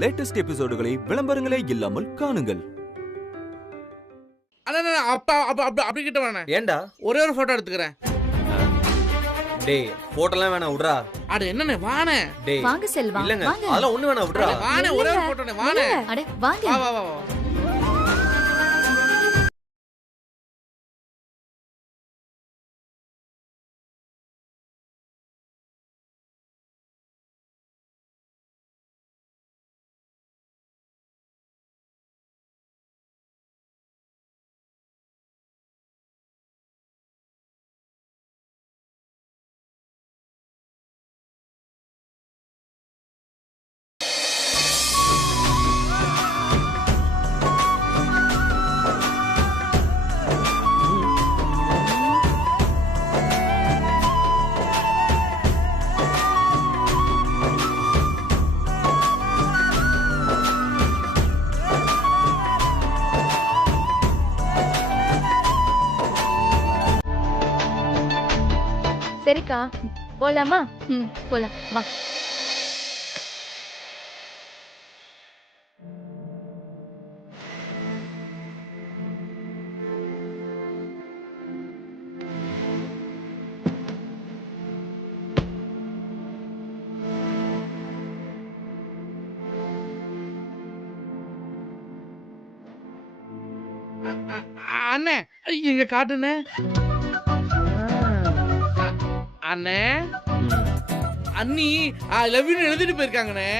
Latest எபிசோடுகளை விளம்பரங்களே இல்லாமல் காணுங்கள். அப்படி கிட்ட வேணாம். ஏண்டா ஒரே ஒரு போட்டோ எடுத்துக்கிறேன். டேய் போட்டோலாம் வேணாம் விட்றா. அட என்னண்ணே வாணே. டேய் வாங்க செல்வா இல்லங்க வாங்க. அதெல்லாம் ஒண்ணு வேணாம் விட்றா. வாணே ஒரே ஒரு போட்டோண்ணே வாணே. அட வாங்க. வா வா வா. சரிக்கா போலாமா? போலாம் வா. அண்ணே இங்க காட்டுண்ணே. அண்ணே அண்ணி ஐ லவ் யூ எழுதிட்டு போயிருக்காங்கண்ணே.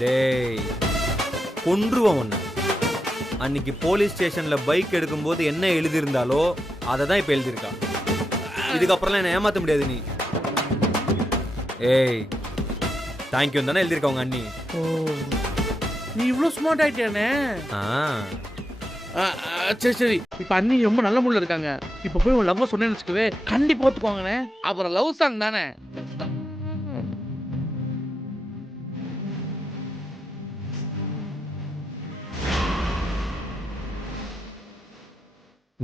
டேய் கொன்றுவோம் உன்னை. அன்னைக்கு போலீஸ் ஸ்டேஷன்ல பைக் எடுக்கும்போது என்ன எழுதியிருந்தாலோ அதை தான் இப்போ எழுதியிருக்கா. இதுக்கப்புறம்லாம் என்ன ஏமாற்ற முடியாது நீ. ஏய் தேங்க்யூ தானே எழுதியிருக்கா உங்க அண்ணி. ஓ நீ இவ்வளோ ஸ்மார்ட் ஆயிட்டியாண்ணே. சரி சரி இப்ப அண்ணி ரொம்ப நல்ல மூட்ல இருக்காங்க. இப்ப போய் உன் லவ் சொன்னேன்னு வச்சுக்கவே கண்டிப்பா ஒத்துக்குவாங்கண்ணே. அப்புறம் லவ் சாங் தானே.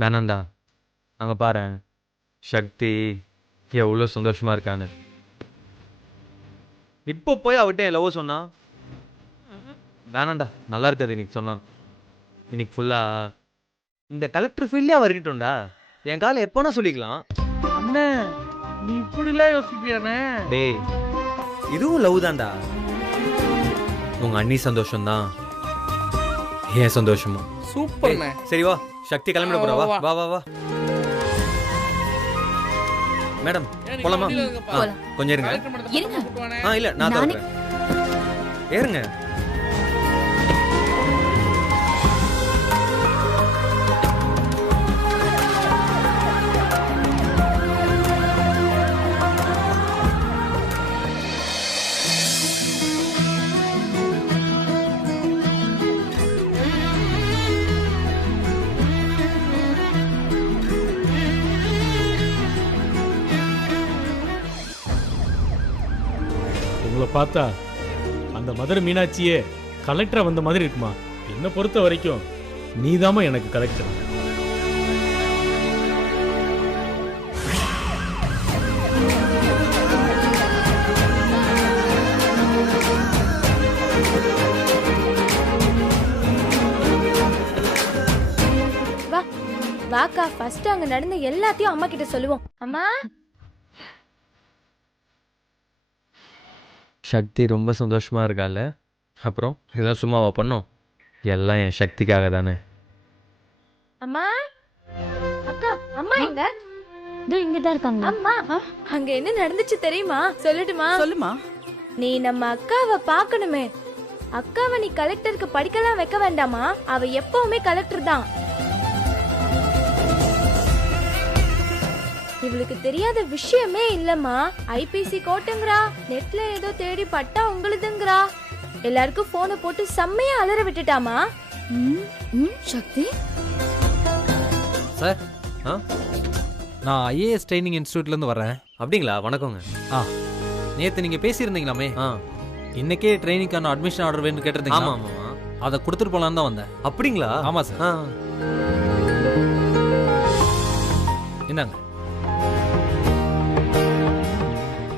வேணாண்டா அங்கே பாரு சக்தி எவ்வளோ சந்தோஷமா இருக்கான்னு. இப்போ போய் அவட்ட என் லவ் சொன்னா வேணாண்டா நல்லா இருக்காது. இன்னைக்கு சொன்னான் இன்னைக்கு ஃபுல்லாக இந்த கலெக்டர் ஃபீல்டே வரட்டும்டா. என் காலை எப்போனா சொல்லிக்கலாம். அண்ணே நீ இப்படிலாம் யோசிப்பியாண்ணே. டேய் இதுவும் லவ் தான்டா. உங்க அண்ணி சந்தோஷம்தான் ஏன் சந்தோஷமும். சூப்பர்ண்ணே. சரி வா சக்தி கிளம்பிட போறா. வா வா வா வா மேடம் போலாமா? கொஞ்சம் இருங்க. இல்ல நான் தான் ஏறுங்க. உங்களை பார்த்தா அந்த மதுரை மீனாட்சியே கலெக்டரா வந்த மாதிரி இருக்குமா? என்னை பொறுத்த வரைக்கும் நீதாமா எனக்கு கலெக்டர். வா வாக்கா ஃபர்ஸ்ட் அங்க நடந்த எல்லாத்தையும் அம்மா கிட்ட சொல்லுவோம். அம்மா சக்தி ரொம்ப சந்தோஷமா இருக்கால. அப்புறம் இதெல்லாம் சும்மாவா பண்ணோம்? எல்லாம் என் சக்திக்காக தானே. அம்மா அக்கா அம்மா எங்க? இங்க தான் இருக்காங்க. அம்மா அங்க என்ன நடந்துச்சு தெரியுமா? சொல்லட்டுமா? சொல்லுமா. நீ நம்ம அக்காவை பார்க்கணுமே. அக்காவை நீ கலெக்டருக்கு படிக்கலாம் வைக்க வேண்டாமா? அவ எப்பவுமே கலெக்டர் தான். இவளுக்கு தெரியாத விஷயமே இல்லம்மா. ஐபிசி கோட்டுங்கறா, நெட்ல ஏதோ தேடி பட்டா உங்களுதுங்கறா. எல்லாருக்கும் போனை போட்டு செம்மையா அலற விட்டுட்டாமா. சக்தி சார் நான் ஐஏஎஸ் ட்ரைனிங் இன்ஸ்டியூட்லேருந்து வரேன். அப்படிங்களா? வணக்கங்க. நேற்று நீங்கள் பேசியிருந்தீங்களாமே, இன்னைக்கே ட்ரைனிங்கான அட்மிஷன் ஆர்டர் வேணும்னு கேட்டிருந்தீங்க. ஆமாம் ஆமாம் அதை கொடுத்துட்டு போகலான்னு தான் வந்தேன். அப்படிங்களா? ஆமாம் சார்.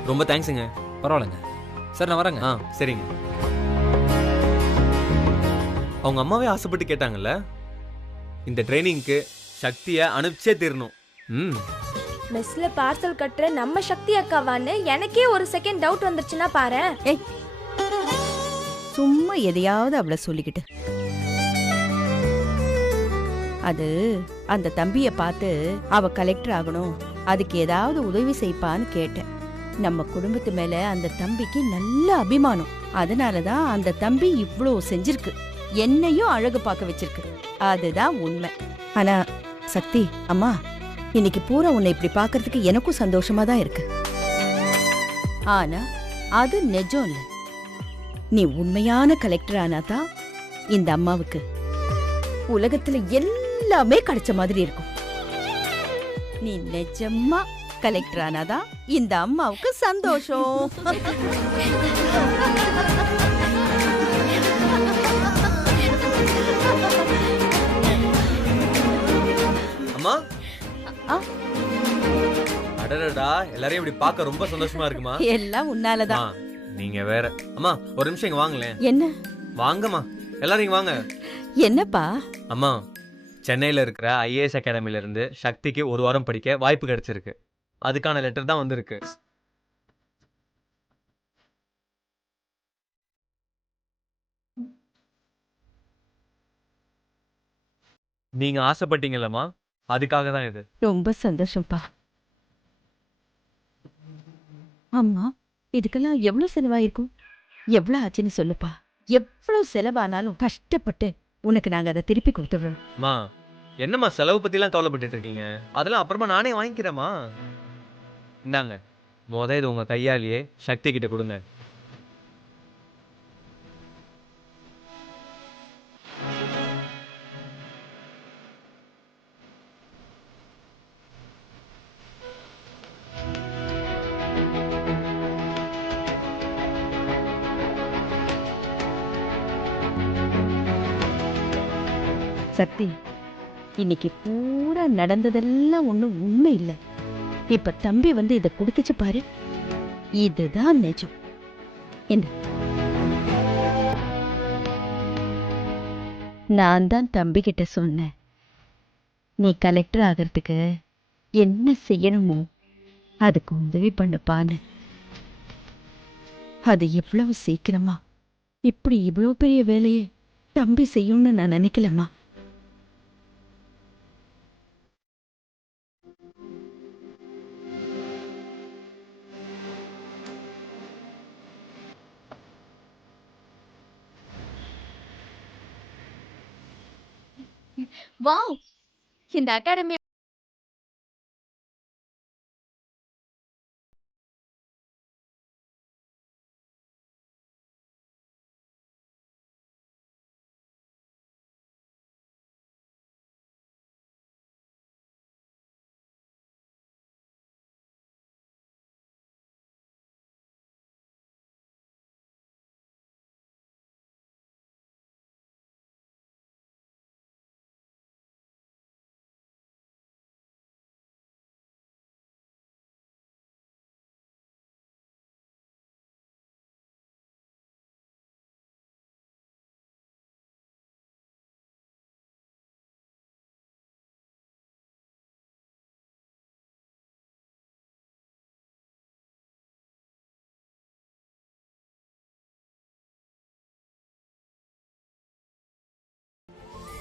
ரொம்ப தேங்க்ஸுங்க. பரவாயில்லைங்க. சார் நான் வரேங்க. ஆ சரிங்க. அவங்க அம்மாவே ஆசைப்பட்டு கேட்டாங்கல்ல, இந்த ட்ரைனிங்க்கு சக்தியை அனுப்பிச்சே தீரணும். ம் மெஸ்ல பார்சல் கட்டுற நம்ம சக்தி அக்காவான்னு எனக்கே ஒரு செகண்ட் டவுட் வந்துருச்சுன்னா பாரு. ஏய் சும்மா எதையாவது அவளை சொல்லிக்கிட்டு. அது அந்த தம்பிய பார்த்து அவ கலெக்டர் ஆகணும், அதுக்கு ஏதாவது உதவி செய்ப்பான்னு கேட்டேன். நம்ம குடும்பத்து மேல அந்த தம்பிக்கு நல்ல அபிமானம். அதனாலதான் அந்த தம்பி இவ்ளோ செஞ்சிருக்கு, என்னையும் அழகு பார்க்க வச்சிருக்கு. அதுதான் உண்மை. ஆனா சக்தி அம்மா, இன்னைக்கு பூரா உன்னை இப்படி பார்க்கறதுக்கு எனக்கும் சந்தோஷமா தான் இருக்கு. ஆனா அது நிஜம் இல்ல. நீ உண்மையான கலெக்டர் ஆனாதான் இந்த அம்மாவுக்கு உலகத்துல எல்லாமே கிடைச்ச மாதிரி இருக்கும். நீ நிஜமா கலெக்டர் ஆனாதான் இந்த அம்மாவுக்கு சந்தோஷம். அம்மா. ஆ? அடடடா, எல்லாரையும் இப்படி பார்க்க ரொம்ப சந்தோஷமா இருக்குமா? எல்லாம் உன்னாலதான். நீங்க வேற. அம்மா ஒரு நிமிஷம் இங்க வாங்களேன். என்ன? வாங்கம்மா, எல்லாரும் இங்க வாங்க. என்னப்பா? அம்மா, சென்னையில இருக்கிற ஐஏஎஸ் அகாடமில இருந்து சக்திக்கு ஒரு வாரம் படிக்க வாய்ப்பு கிடைச்சிருக்கு. அதுக்கான லெட்டர் தான் வந்திருக்கு. நீங்க ஆசைப்பட்டீங்கல்லம்மா, அதுக்காக தான் இது. ரொம்ப சந்தோஷம்ப்பா. ஆமா, இதுக்கெல்லாம் எவ்வளவு செலவாயிருக்கும்? எவ்வளவு ஆச்சுன்னு சொல்லுப்பா. எவ்வளவு செலவானாலும் கஷ்டப்பட்டு உனக்கு நாங்க அதை திருப்பி கொடுத்துடுறோம். அம்மா, என்னம்மா செலவு பத்திலாம் கவலைப்பட்டுட்டு இருக்கீங்க? அதெல்லாம் அப்புறமா நானே வாங்கிக்கிறேம்மா. இந்தாங்க, இது உங்க கையாலேயே சக்தி கிட்ட கொடுங்க. சக்தி, இன்னைக்கு பூரா நடந்ததெல்லாம் ஒண்ணும் உண்மை இல்லை. இப்ப தம்பி வந்து இதை கொடுத்துச்சு பாரு, இதுதான் நிஜம். என்ன? நான் தான் தம்பி கிட்ட சொன்னேன், நீ கலெக்டர் ஆகிறதுக்கு என்ன செய்யணுமோ அதுக்கு உதவி பண்ணுப்பான்னு. அது எவ்வளவு சீக்கிரமா இப்படி இவ்வளவு பெரிய வேலையை தம்பி செய்யும்னு நான் நினைக்கலம்மா. வாவ், இந்த அகாடமி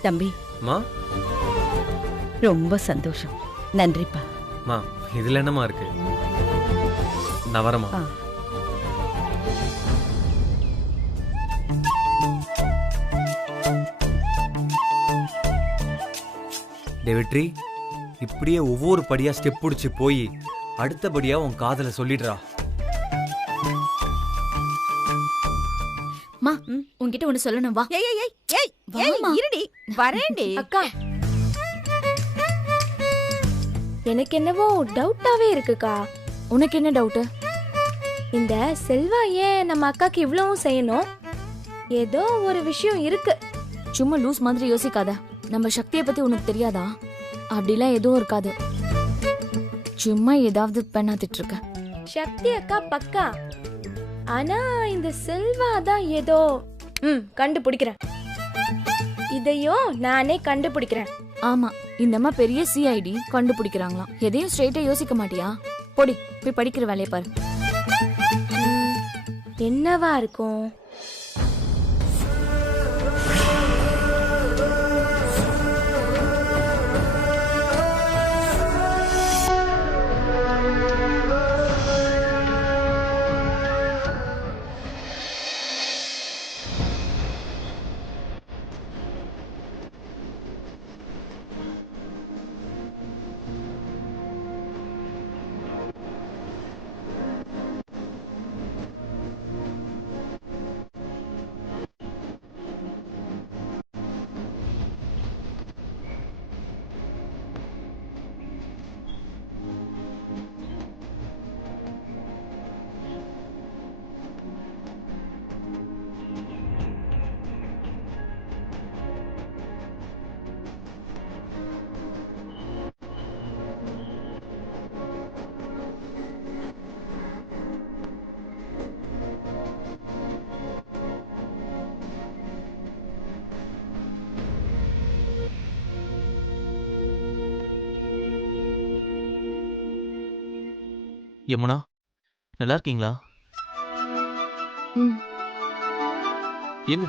தம்பி, அம்மா, ரொம்ப சந்தோஷம். நன்றிப்பா. அம்மா, இதுல என்னம்மா இருக்கு? நான் வரமா. ஆ. டேவிட்ரி, இப்படியே ஒவ்வொரு படியா ஸ்டெப் பிடிச்சி போய் அடுத்தபடியா உன் காதல சொல்லிடுறா. மா, உன்கிட்ட ஒண்ணு சொல்லணும், வா. ஏய் ஏய் ஏய் ஏய் ஏய், வாம்மா. இருடி, வரேன்டி. அக்கா, எனக்கு என்னவோ டவுட்டாவே இருக்குக்கா. உனக்கு என்ன டவுட்? இந்த செல்வா ஏன் நம்ம அக்காக்கு இவ்வளவும் செய்யணும்? ஏதோ ஒரு விஷயம் இருக்கு. சும்மா லூஸ் மாதிரி யோசிக்காத. நம்ம சக்தியை பத்தி உனக்கு தெரியாதா? அப்படிலாம் எதுவும் இருக்காது. சும்மா ஏதாவது பெண்ணாத்திட்டு இருக்க. சக்தி அக்கா பக்கா. ஆனா இந்த செல்வா தான் ஏதோ கண்டுபிடிக்கிறேன். இதையும் நானே கண்டுபிடிக்கிறேன். ஆமா, இந்த அம்மா பெரிய சிஐடி கண்டுபிடிக்கிறாங்களாம். எதையும் ஸ்ட்ரெயிட்டா யோசிக்க மாட்டியா? போடி போய் படிக்கிற வேலையை பாரு. என்னவா இருக்கும்? யமுனா, நல்லா இருக்கீங்களா? ம். என்ன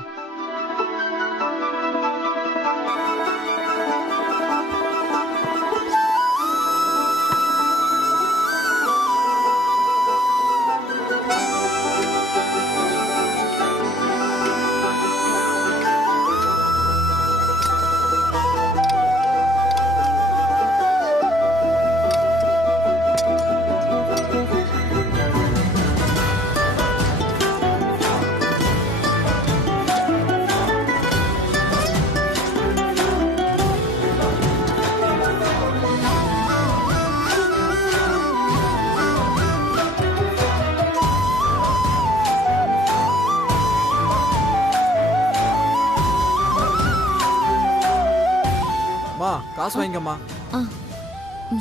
காசு வாங்கிக்கம்மா. ஆ.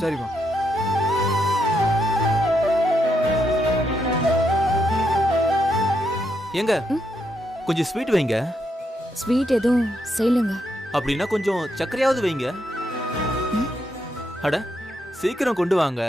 சரிம்மா. எங்க கொஞ்சம் ஸ்வீட் வைங்க. ஸ்வீட் எதுவும் செய்யலங்க. அப்படின்னா கொஞ்சம் சர்க்கரையாவது வைங்க. அட சீக்கிரம் கொண்டு வாங்க.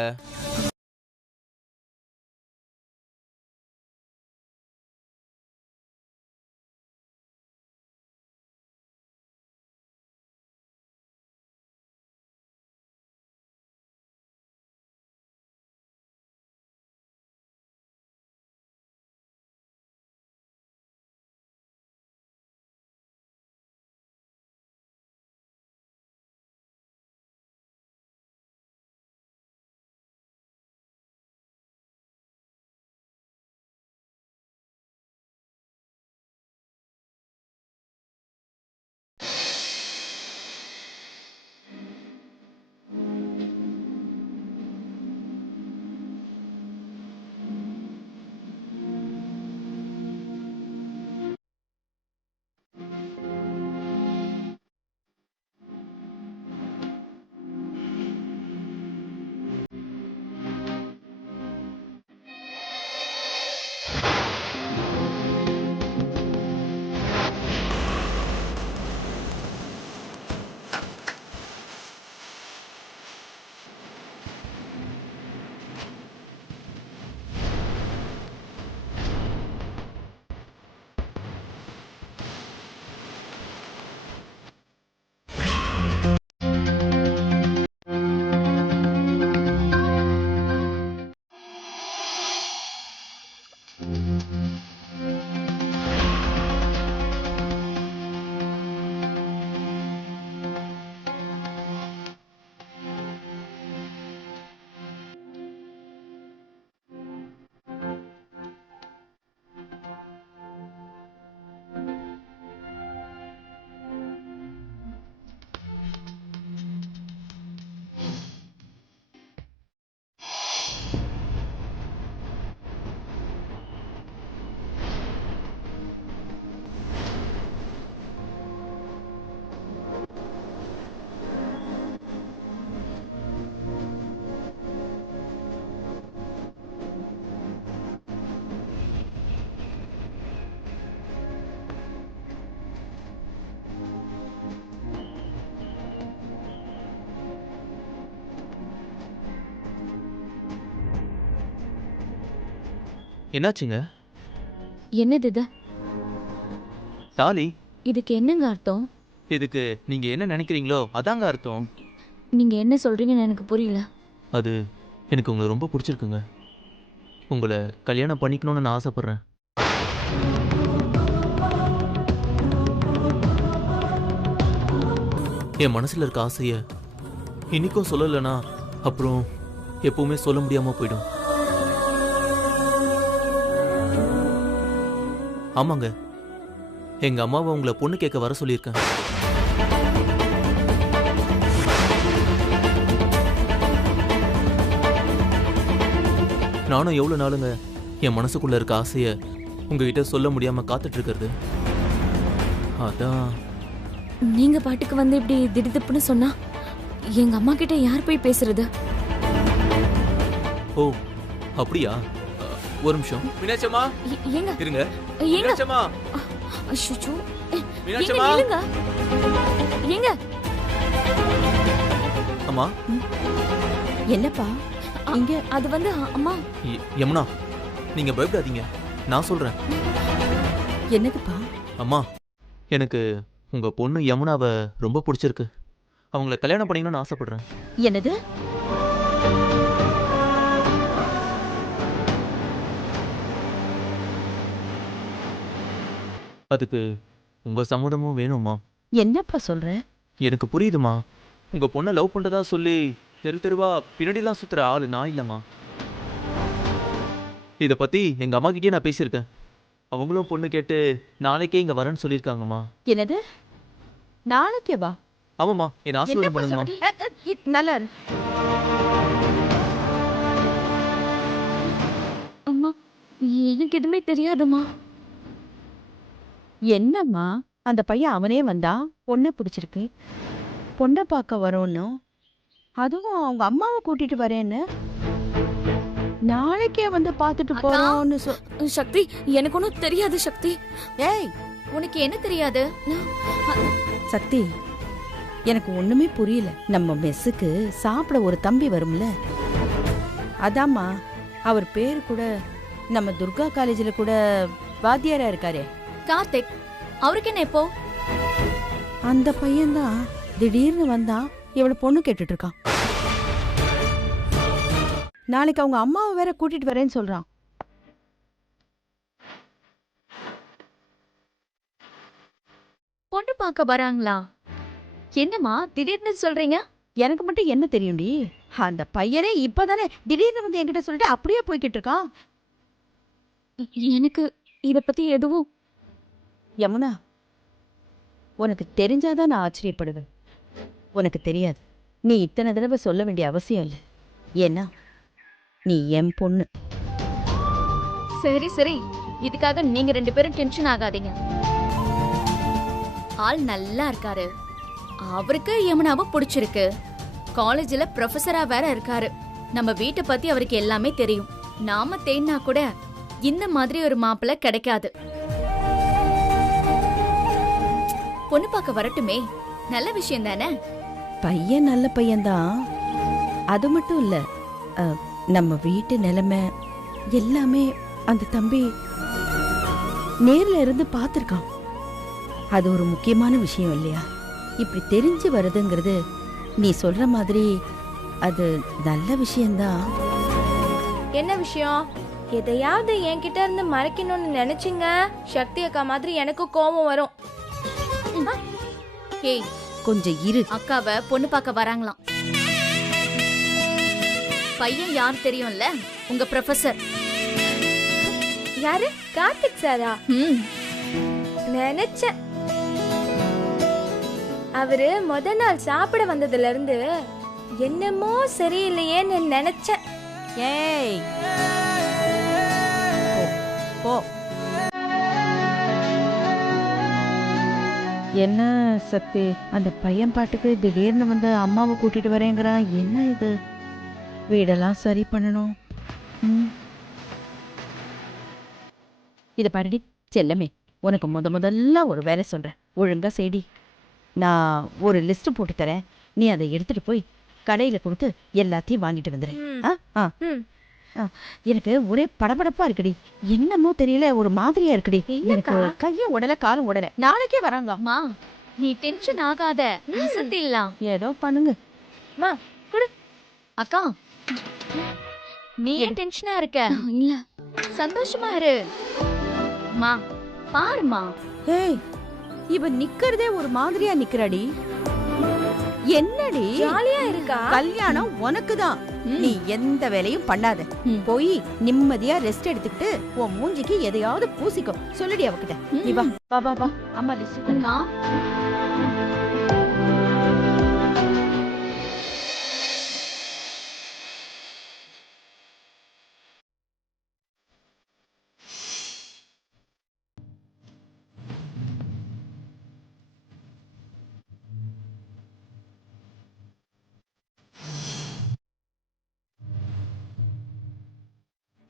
என்னாச்சுங்க? என்னது இது? தாலி. இதுக்கு என்னங்க அர்த்தம்? இதுக்கு நீங்க என்ன நினைக்கிறீங்களோ அதாங்க அர்த்தம். நீங்க என்ன சொல்றீங்கன்னு எனக்கு புரியல. அது எனக்கு உங்களை ரொம்ப பிடிச்சிருக்குங்க. உங்களை கல்யாணம் பண்ணிக்கணும்னு நான் ஆசைப்படுறேன். என் மனசுல இருக்க ஆசைய இன்னைக்கும் சொல்லலைன்னா அப்புறம் எப்பவுமே சொல்ல முடியாம போயிடும். ஆமாங்க, எங்க அம்மாவை உங்களை பொண்ணு கேட்க வர சொல்லியிருக்கேன். நானும் எவ்வளவு நாளுங்க என் மனசுக்குள்ள இருக்க ஆசைய உங்ககிட்ட சொல்ல முடியாம காத்துட்டு இருக்கிறது. அதான் நீங்க பாட்டுக்கு வந்து இப்படி திடுதிப்புன்னு சொன்னா எங்க அம்மா கிட்ட யார் போய் பேசுறது? ஓ அப்படியா? ஒரு நிமிஷம். மீனாட்சம்மா ஏங்க இருங்க. ஏங்க மீனாட்சம்மா. அச்சச்சோ. மீனாட்சம்மா. ஏங்க ஏங்க அம்மா. என்னப்பா இங்க? அது வந்து அம்மா. யமுனா நீங்க பயப்படாதீங்க, நான் சொல்றேன். என்னதுப்பா? அம்மா, எனக்கு உங்க பொண்ணு யமுனாவை ரொம்ப பிடிச்சிருக்கு. அவங்கள கல்யாணம் பண்ணிக்கணும்னு ஆசைப்படுறேன். என்னது? அதுக்கு உங்க சம்மதமும் வேணுமா? என்னப்பா சொல்ற? எனக்கு புரியுதுமா. உங்க பொண்ணை லவ் பண்றதா சொல்லி தெரு தெருவா பின்னாடிலாம் சுத்துற ஆளு நான் இல்லம்மா. இத பத்தி எங்க அம்மா கிட்டே நான் பேசியிருக்கேன். அவங்களும் பொண்ணு கேட்டு நாளைக்கே இங்க வரேன்னு சொல்லியிருக்காங்கம்மா. என்னது? நாளைக்கே வா? ஆமாம்மா, என் ஆசீர்வாதம் பண்ணுங்கம்மா. நல்லா இரு. அம்மா எனக்கு எதுவுமே தெரியாதும்மா. என்னம்மா அந்த பையன் அவனே வந்தா பொண்ணை பிடிச்சிருக்கு, பொண்ணை பார்க்க வரோன்னு, அதுவும் அவங்க அம்மாவை கூட்டிட்டு வரேன்னு, நாளைக்கே வந்து பார்த்துட்டு போறோம்னு சக்தி, எனக்கு ஒன்றும் தெரியாது சக்தி. ஏய், உனக்கு என்ன தெரியாது? சக்தி, எனக்கு ஒண்ணுமே புரியல. நம்ம மெஸ்ஸுக்கு சாப்பிட ஒரு தம்பி வரும்ல, அதாம்மா. அவர் பேரு கூட நம்ம துர்கா காலேஜ்ல கூட வாத்தியாரா இருக்காரே, கார்த்திக். அவருக்கு என்ன இப்போ? அந்த பையன்தான் திடீர்னு வந்தா இவளை பொண்ணு கேட்டுட்டு இருக்கான். நாளைக்கு அவங்க அம்மாவை வேற கூட்டிட்டு வரேன்னு சொல்றான். பொண்ணு பார்க்க வராங்களா? என்னம்மா திடீர்னு சொல்றீங்க? எனக்கு மட்டும் என்ன தெரியும்டி? அந்த பையனே இப்பதானே திடீர்னு வந்து என்கிட்ட சொல்லிட்டு அப்படியே போய்கிட்டு இருக்கான். எனக்கு இத பத்தி எதுவும். யமுனா, உனக்கு தெரிஞ்சாதான் நான் ஆச்சரியப்படுவேன். உனக்கு தெரியாது. நீ இத்தனை தடவை சொல்ல வேண்டிய அவசியம் இல்லை. ஏன்னா நீ என் பொண்ணு. சரி சரி, இதுக்காக நீங்க 2 பேரும் டென்ஷன் ஆகாதீங்க. ஆள் நல்லா இருக்காரு, அவருக்கு யமுனாவை பிடிச்சிருக்கு, காலேஜ்ல ப்ரொஃபஸரா வேற இருக்காரு. நம்ம வீட்டை பத்தி அவருக்கு எல்லாமே தெரியும். நாம தேடினா கூட இந்த மாதிரி ஒரு மாப்பிள்ளை கிடைக்காது. பொண்ணு பார்க்க வரட்டுமே, நல்ல விஷயம் தானே? பையன் நல்ல பையன்தான். அது மட்டும் இல்ல, நம்ம வீட்டு நிலைமை எல்லாமே அந்த தம்பி நேர்ல இருந்து பார்த்திருக்கான். அது ஒரு முக்கியமான விஷயம் இல்லையா? இப்படி தெரிஞ்சு வருதுங்கிறது நீ சொல்ற மாதிரி அது நல்ல விஷயம்தான். என்ன விஷயம்? எதையாவது என்கிட்ட இருந்து மறைக்கணும்னு நினைச்சிங்க, சக்தி அக்கா மாதிரி எனக்கு கோபம் வரும். ஏய், கொஞ்சம் இரு. அக்காவை பொண்ணு பார்க்க வராங்களாம். பையன் யார் தெரியும்ல? உங்க ப்ரொஃபசர். யாரு? கார்த்திக் சாரா? நினைச்சேன். அவரு முத நாள் சாப்பிட வந்ததுல இருந்து என்னமோ சரியில்லையேன்னு நினைச்சேன். ஏய், போ. என்ன சக்தி, அந்த பையன் பாட்டுக்கு திடீர்னு வந்து அம்மாவை கூட்டிட்டு வரேங்கிறான். என்ன இது? வீடெல்லாம் சரி பண்ணணும். இதை பாருடி செல்லமே, உனக்கு முதல்ல ஒரு வேலை சொல்றேன், ஒழுங்கா செய்டி. நான் ஒரு லிஸ்ட் போட்டு தரேன், நீ அதை எடுத்துட்டு போய் கடையில கொடுத்து எல்லாத்தையும் வாங்கிட்டு வந்துடு. எனக்கு ஒரே படபடப்பா இருக்குடி. என்னமோ தெரியல, ஒரு மாதிரியா இருக்குடி. எனக்கு கைய உடல காலம் உடல. நாளைக்கே வராங்க. அம்மா நீ டென்ஷன் ஆகாத, அசத்திடலாம். ஏதோ பண்ணுங்க. மா குடு. அக்கா நீ ஏன் டென்ஷனா இருக்க? இல்ல சந்தோஷமா இரு. மா பாருமா. ஏய், இவ நிக்கிறதே ஒரு மாதிரியா நிக்கறாடி. என்னடி ஜாலியா இருக்கா? கல்யாணம் உனக்குதான். நீ எந்த வேலையும் பண்ணாத. போய் நிம்மதியா ரெஸ்ட் எடுத்துக்கிட்டு உன் மூஞ்சிக்கு எதையாவது பூசிக்கோ. சொல்லுடி அவகிட்ட. நீ வா வா வா வா. அம்மா லிஸ்ட்.